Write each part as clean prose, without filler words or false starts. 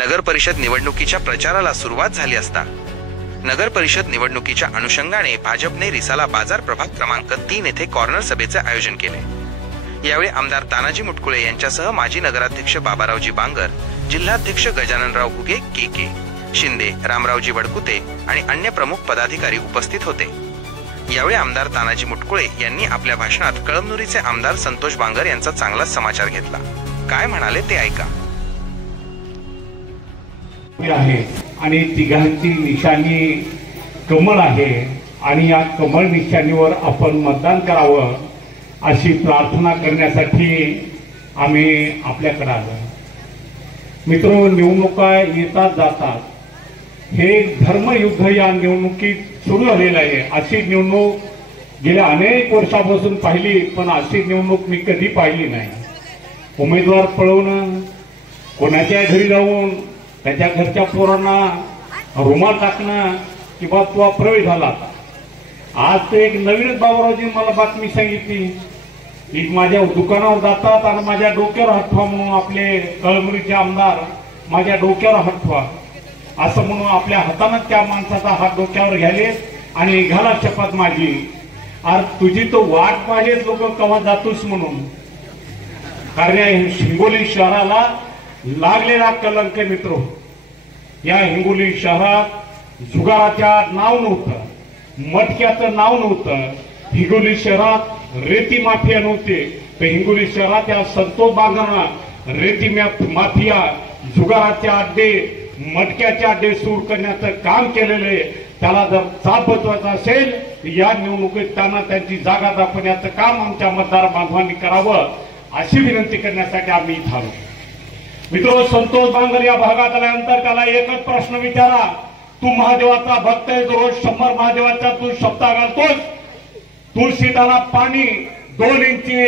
नगर परिषद निवडणुकीच्या प्रचाराला सुरुवात झाली असता नगर परिषद निवडणुकीच्या अनुषंगाने भाजपने रिसाला बाजार प्रभाग क्रमांक 3 येथे कॉर्नर सभेचे आयोजन केले। यावेळी आमदार तानाजी मुटकुळे यांच्यासह माजी नगराध्यक्ष बाबारावजी बांगर, जिल्हाध्यक्ष गजाननराव घुगे, के शिंदे, रामरावजी वडकुते आणि अन्य प्रमुख पदाधिकारी उपस्थित होते। यावेळी आमदार तानाजी मुटकुळे यांनी आपल्या भाषणात कळमनुरीचे आमदार संतोष बांगर यांचा चांगलाच समाचार घेतला। काय म्हणाले ते ऐका। आणि तिघांची निशाणी कमळ आहे आणि या कमळ निशाणीवर आपण मतदान करावं अशी प्रार्थना करण्यासाठी आम्ही आपल्याकडे आलो। मित्रो, निवडणुका येतात जातात, हे धर्मयुद्ध या निवडणुकीत सुरू झालेलं आहे। अशी निवडणूक गेल्या अनेक वर्षापासून पाहिली, पण अशी निवडणूक मी कधी पाहिली नाही। उमेदवार पळवणं, कोणाच्या घरी जाऊन त्याच्या घरच्या पोरांना रुमाल टाकणं किंवा तो प्रवेश झाला। आज ते एक नवीनच बाबारावजी मला बातमी सांगितली की माझ्या दुकानावर जातात आणि माझ्या डोक्यावर हात ठेवा म्हणून आपले कळमनुरीचे आमदार माझ्या डोक्यावर हात ठेवा असं म्हणून आपल्या हाताने त्या माणसाचा हात डोक्यावर घ्याले आणि घाला शपथ माझी, आज तुझी तो वाट पाहिजे लोक केव्हा जातोस म्हणून। कारण या हिंगोली शहराला लागलेला कलंक मित्र, या हिंगोली शहरात जुगाराच्या नाव नव्हतं, मटक्याचं नाव नव्हतं, हिंगोली शहरात रेती माफिया नव्हते, तर हिंगोली शहरात या संतोष बांगरना रेती माफिया, जुगाराच्या अड्डे, मटक्याचे अड्डे सुरू करण्याचं काम केलेलं आहे। त्याला जर चाप बसवायचा असेल या निवडणुकीत त्यांना त्यांची जागा दाखवण्याचं काम आमच्या मतदार बांधवांनी करावं अशी विनंती करण्यासाठी आम्ही इथं आलो। मित्रो, संतोष बांगर या भागात आल्यानंतर त्याला एकच प्रश्न विचारा, तू महादेवाचा भक्त आहे, रोज 100 महादेवाचा तू शब्दा घालतोस, तू सीताला पाणी 2 इंची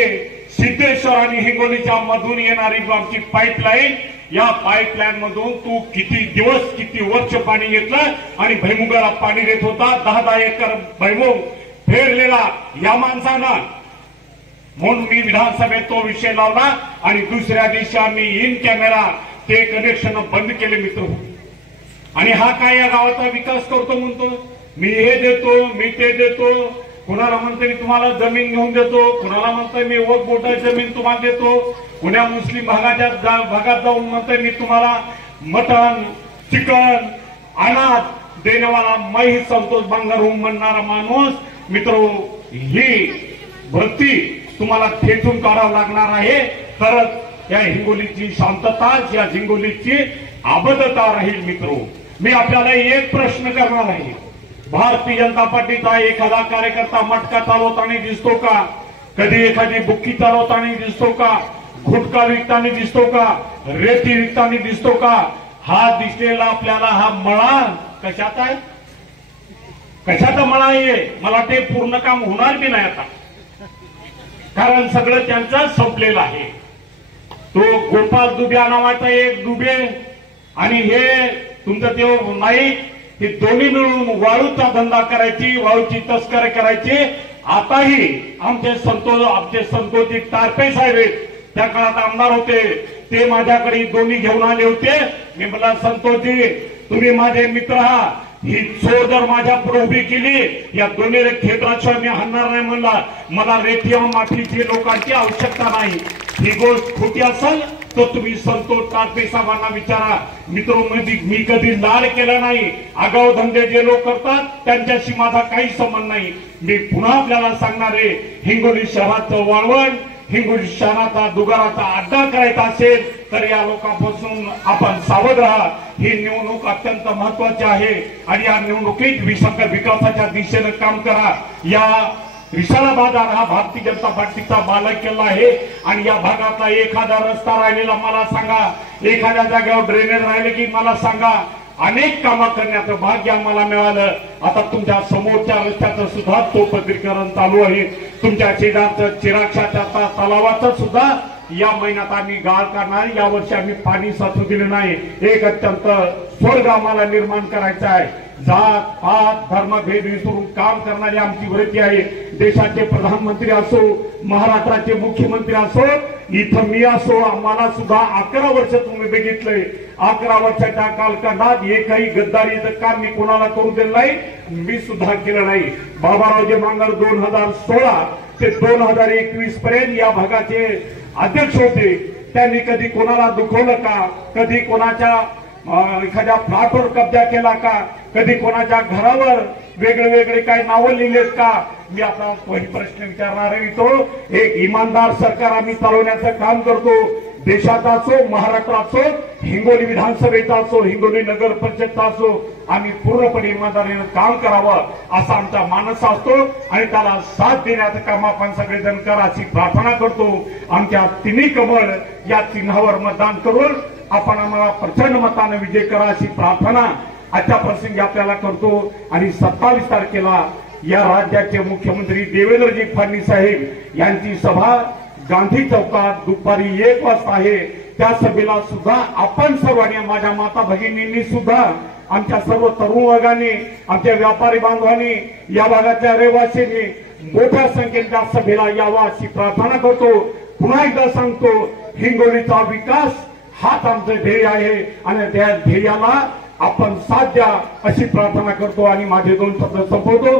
सिद्धेश्वर आणि हिंगोलीच्या मधून येणारी आमची पाईपलाईन, या पाईपलाईन मधून तू किती दिवस किती वर्ष पाणी घेतलं आणि भैमुगाला पाणी देत होता। 10-10 एकर भैमुग फेरलेला या माणसानं, म्हणून मी विधानसभेत तो विषय लावला आणि दुसऱ्या दिवशी आम्ही इन कॅमेरा ते कनेक्शन बंद केले मित्र। आणि हा काय या गावाचा विकास करतो म्हणतो, मी हे देतो मी ते देतो, कुणाला म्हणतो मी तुम्हाला जमीन घेऊन देतो, कुणाला म्हणतोय मी वक बोटा जमीन तुम्हाला देतो, कुण्या मुस्लिम भागात जाऊन म्हणतोय मी तुम्हाला मटण चिकन अनाज देण्यावाला मी संतोष बांगर म्हणणारा माणूस मित्र, ही वृत्ती तुम्हाला ठेचून काढावं लागणार आहे, तरच या हिंगोलीची शांतता, या हिंगोलीची आबद्धता राहील मित्रो। मी आपल्याला एक प्रश्न करणार आहे, भारतीय जनता पार्टीचा एखादा कार्यकर्ता मटका चालवताना दिसतो का? कधी एखादी बुक्की चालवताना दिसतो का? गुटखा विकताना दिसतो का? रेती विकताना दिसतो का? हा दिसलेला आपल्याला हा मळा कशाचा आहे? कशाचा मळा आहे? मला ते पूर्ण काम होणार बी नाही आता, कारण सगळं त्यांचा संपलेलं आहे। तो गोपाल दुबे नावाचा एक दुबे आणि हे तुमचं देव नाईक, हे दोन्ही मिळून वाळूचा धंदा करायची, वाळूची तस्करी करायची। आताही आमचे संतोषजी टारपे साहेब त्या काळात आमदार होते, ते माझ्याकडे दोन्ही घेऊन आले होते। मी म्हणला संतोषजी तुम्ही माझे मित्र आहात, ही चोर जर माझ्या पुढे उभी केली या दोन्ही क्षेत्राशिवाय मी हलणार नाही म्हणला। मला रेती माफीची लोकांची आवश्यकता नाही, ही गोष्ट खोटी असेल तर तुम्ही संतोष टारपे साहेबांना विचारा। मित्र, मी कधी लाड केला नाही, आगाऊ धंदे जे लोक करतात त्यांच्याशी माझा काही संबंध नाही। मी पुन्हा आपल्याला सांगणार आहे, हिंगोली शहराचं वाळवण, हिंगोली शहराचा दुगाराचा अड्डा करायचा असेल तर या लोकांपासून आपण सावध राहा। ही निवडणूक अत्यंत महत्वाची आहे आणि या निवडणुकीत विकासाच्या दिशेने काम करा। या रिसाला बाजार हा भारतीय जनता पार्टीचा बालेकिल्ला आहे आणि या भागातला एखादा रस्ता राहिलेला मला सांगा, एखाद्या जागेवर ड्रेनेज राहिले की मला सांगा। अनेक कामं करण्याचं भाग्य आम्हाला मिळालं। आता तुमच्या समोरच्या रस्त्याचं सुद्धा चौपदरीकरण चालू आहे, तुमच्या शेजारचं चिराक्षाच्या तलावाचं सुद्धा या महिन्यात आम्ही गाळ करणार। यावर्षी आम्ही पाणी साचू दिले नाही। एक अत्यंत स्वर्ग आम्हाला निर्माण करायचा आहे। जात पात धर्मभेद विसरून काम करणारी आमची वृत्ती आहे। देशाचे प्रधानमंत्री असो, महाराष्ट्राचे मुख्यमंत्री असो, इथं मी असो, आम्हाला सुद्धा 11 वर्ष तुम्ही बघितलंय, 11 वर्षाच्या कालखंडात एकही गद्दारीचं काम मी कोणाला करू दिलं नाही, मी सुद्धा केलं नाही. बाबारावजी मांगर 2016 ते 2021 पर्यंत या भागाचे अध्यक्ष होते. त्यांनी कधी कोणाला दुखवलं का? कधी कोणाच्या एखाद्या फ्लॅटवर कब्जा केला का? कधी कोणाच्या घरावर वेगळे वेगळे काय नावं लिहिलेत का? मी आता तोही प्रश्न विचारणार आहे. तो एक इमानदार सरकार आम्ही चालवण्याचं काम करतो. देशाचा असो, महाराष्ट्रात असो, हिंगोली विधानसभेचा असो, हिंगोली नगर परिषदचा असो, आम्ही पूर्णपणे इमानदारीनं काम करावं असा आमचा मानस असतो आणि त्याला साथ देण्याचं काम आपण सगळेजण करा अशी प्रार्थना करतो. आमच्या तिन्ही कमळ या चिन्हावर मतदान करून आपण आम्हाला प्रचंड मताने विजय करा अशी प्रार्थना आजच्या प्रसंगी आपल्याला करतो. आणि 27 तारखेला या राज्याचे मुख्यमंत्री देवेंद्रजी फडणवीस साहेब यांची सभा गांधी चौकात दुपारी 1 वाजता आहे. त्या सभेला सुद्धा आपण सर्वांनी, माझ्या माता भगिनींनी सुद्धा, आमच्या सर्व तरुण वर्गाने, आमच्या व्यापारी बांधवांनी, या भागाच्या रहिवासींनी मोठ्या संख्येने त्या सभेला यावा अशी प्रार्थना करतो. पुन्हा एकदा सांगतो, हिंगोलीचा विकास हाच आमचं ध्येय आहे आणि त्या ध्येयाला आपण साथ द्या अशी प्रार्थना करतो आणि माझे 2 शब्द संपवतो.